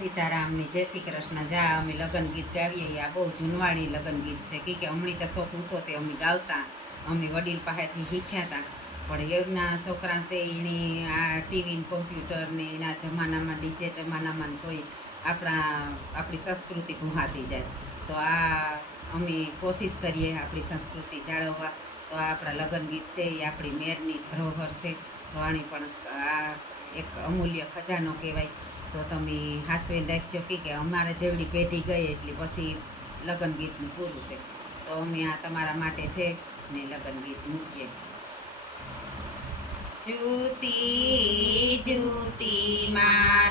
સીતારામની જય શ્રી કૃષ્ણ. જા, અમે લગ્ન ગીત ગાવીએ. આ બહુ જૂનવાણી લગ્ન ગીત છે. કે કે અમણી તો શોખ હતો તે અમે ગાવતા. અમે વડીલ પાસેથી શીખ્યા હતા પણ એમના છોકરા છે એની આ ટીવી ને કોમ્પ્યુટર ને એના જમાનામાં, ડીજે જમાનામાં કોઈ આપણા, આપણી સંસ્કૃતિ ગુહાતી જાય. તો આ અમે કોશિશ કરીએ આપણી સંસ્કૃતિ જાળવવા. તો આ આપણા લગ્ન ગીત છે, એ આપણી મેરની ધરોહર છે. તો આની પણ આ એક અમૂલ્ય ખજાનો કહેવાય. તો તમે હાસવી રાખજો કે અમારે જેવડી પેઢી ગઈ એટલી પછી લગ્ન ગીતનું પૂરું છે. તો અમે આ તમારા માટે છે ને લગ્ન ગીત મૂકીએ. જૂતી જૂતી મારા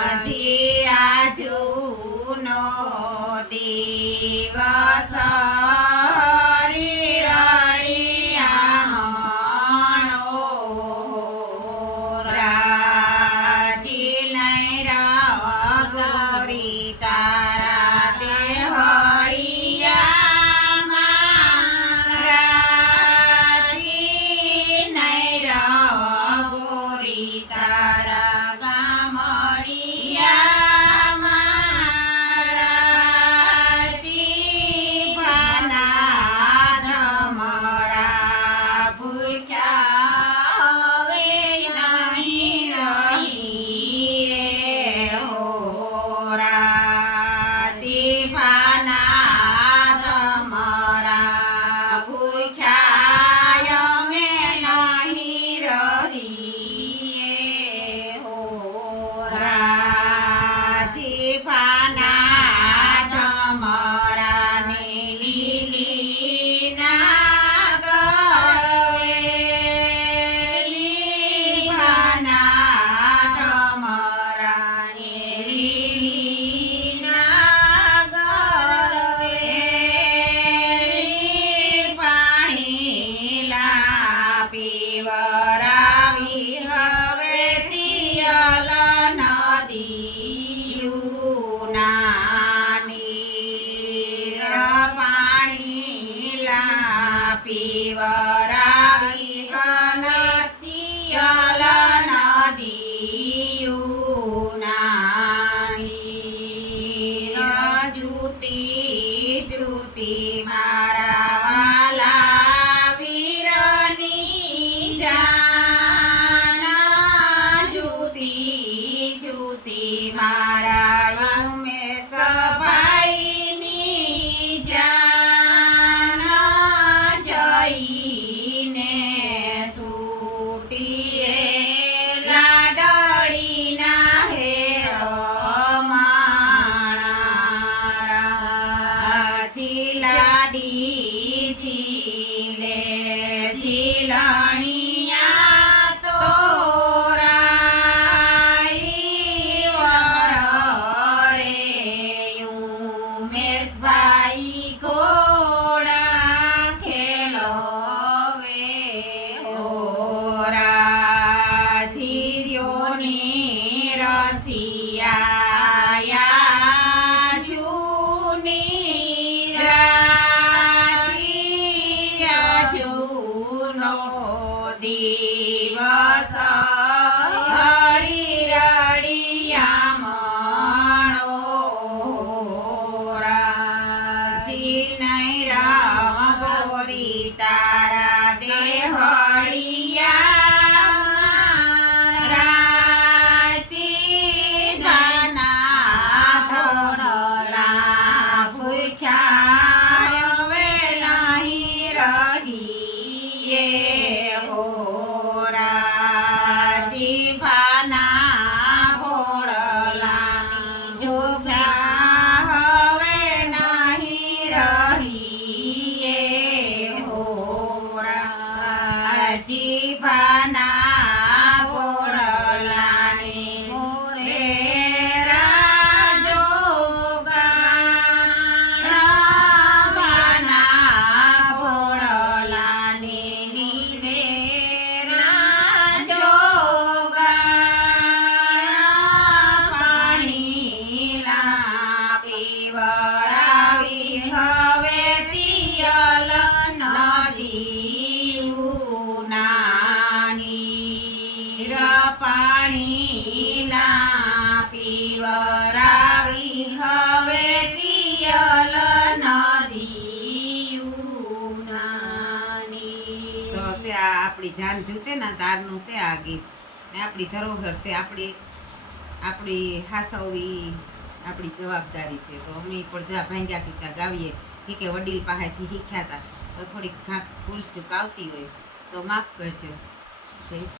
હજી આજુનો દિવસ વરાવી હવે તિયલ નદી યુનાની પાણી લા પીવા ડીસીને શીલા પાણી પીવરાવી હવે તિયલ નદી તો છે આ આપણી જાન જૂતે ને તારનું છે આ ગીત. ને આપણી ધરોહર છે આપણી આપણી હાસવવી આપણી જવાબદારી છે. તો અમે પણ જા ભાંગ્યા પીતા ગાવીએ. કે કે વડીલ પાસેથી શીખ્યા હતા તો થોડીક ઘાંક ભૂલ ચૂક આવતી હોય. તો માફ કરજો. જય